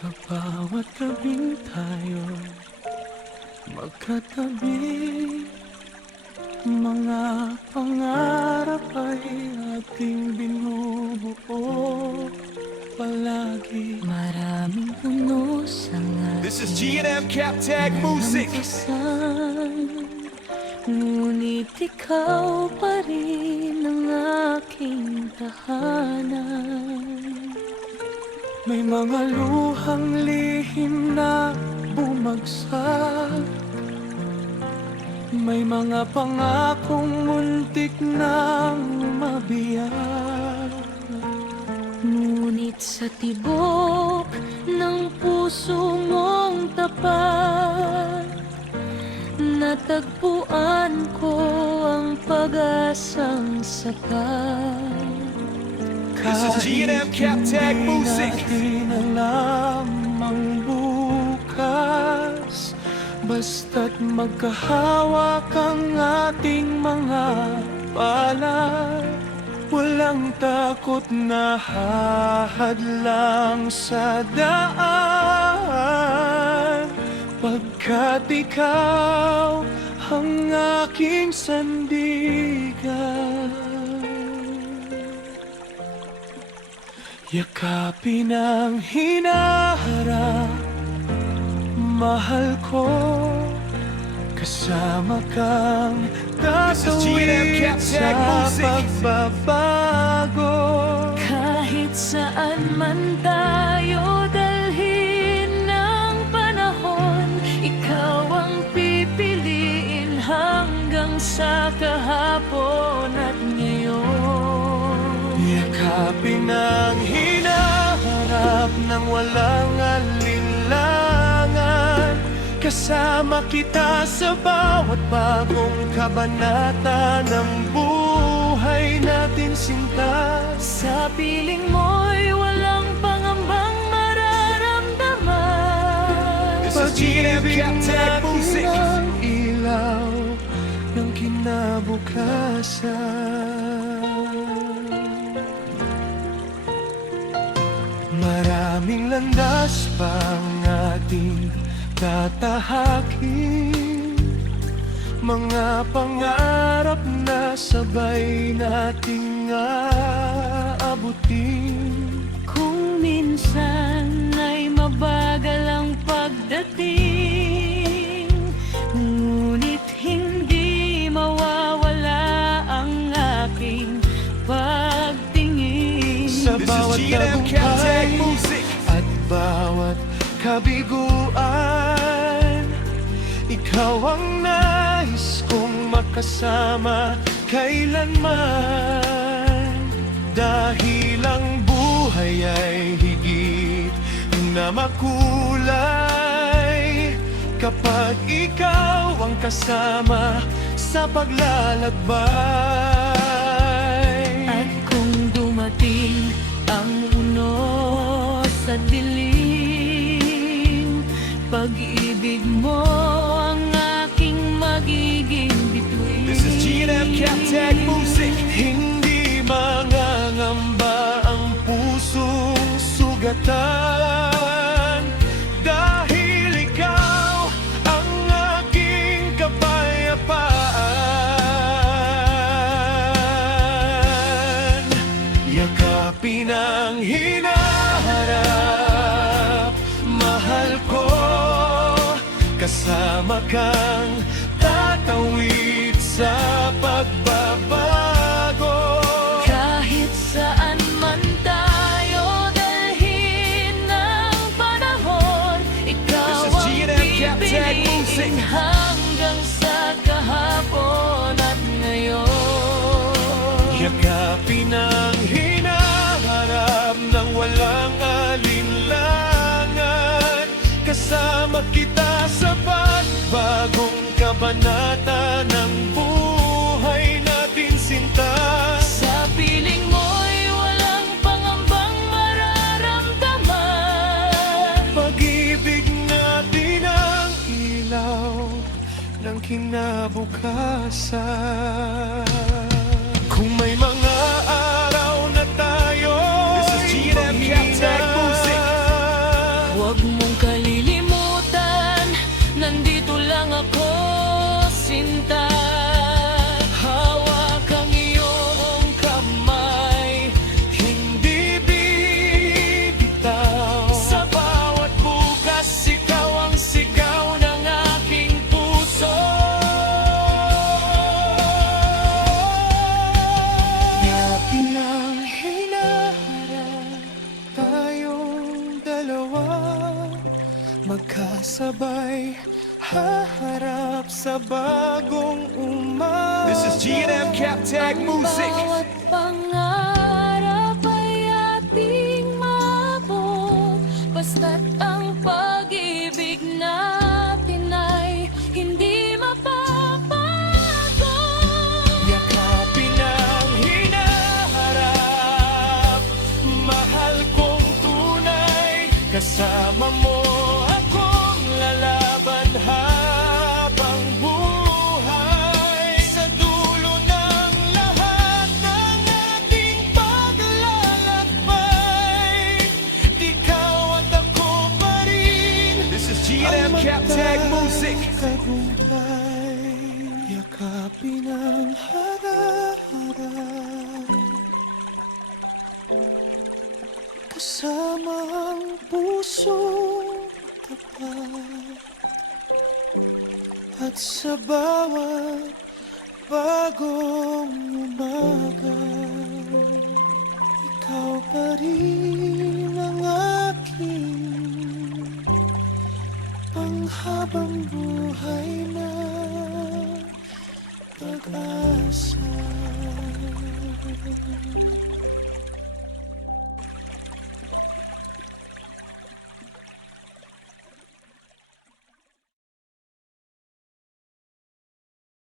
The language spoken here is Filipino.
Sa bawat gabing tayo magkatabi, mga pangarap ay ating binubuo palagi. Maraming puno sa ngayon. This is G&M Captag Music. Ngunit ikaw pa rin ang aking tahanan. May mga luhang lihim na bumagsak, may mga pangakong muntik nang mabiyak. Ngunit sa tibok ng puso mong tapat, natagpuan ko ang pag-asang sapat. This is G&M Captag Music. Kahit na lamang bukas, basta't magkahawak ang ating mga palad. Walang takot na hahadlang sa daan, pagkat ikaw ang aking sandigan. Yakapin ang hinaharap, mahal ko, kasama kang tatawid sa pagbabago. Kahit saan man tayo dalhin ng panahon, ikaw ang pipiliin hanggang sa kahapon at ngayon. Yakapin ang hinaharap ng walang alinlangan, kasama kita sa bawat bagong kabanata ng buhay natin sinta. Sa piling mo'y walang pangambang mararamdaman. This is G&M Captag Music. Pag-ibig natin ang ilaw ng kinabukasan. Maraming landas pang ating tatahakin, mga pangarap na sabay nating aabutin. Kung minsan ay mabagal ang pagdating, ngunit hindi mawawala ang aking pagtingin. Sa This is bawat G&M Captag Music. at bawat kabiguan, ikaw ang nais kong makasama kailanman. Dahil ang buhay ay higit na makulay kapag ikaw ang kasama sa paglalakbay. At kung dumating ang uno sa dilim, pag-ibig mo ang aking magiging bituin. This is G&M Captag Music. Hindi mangangamba ang pusong sugatan, dahil ikaw ang aking kapayapaan. Yakapin ang hinaharap, mahal ko, kasama kang tatawid sa pagbabago. Kahit saan man tayo dalhin ng panahon, ikaw This is ang G&M Captag Music. pipiliin hanggang sa kahapon at ngayon. Yakapin ang hinaharap ng walang alinlangan, kasama kita sa pagbagong kabanata ng buhay natin sinta. Sa piling mo'y walang pangambang mararamdaman. Pag-ibig natin ang ilaw ng kinabukasan. Kung may mga araw na tayo This is G&M Captag Music. Huwag haharap sa bagong umaga. This is G&M Captag Music. Bawat pangarap ay ating maabot, basta't ang pag-ibig natin ay hindi mapapago. Yakapin ang hinaharap, mahal kong tunay. Kasama mo akong lalaban habang buhay. Sa dulo ng lahat ng ating paglalakbay, ikaw at ako pa rin. This is G&M Captag Music. Tagumpay, yakapin ang harap, kasama ang pusong tapat. At sa bawat bagong umaga, ikaw pa rin ang aking panghabang buhay na pag-asa.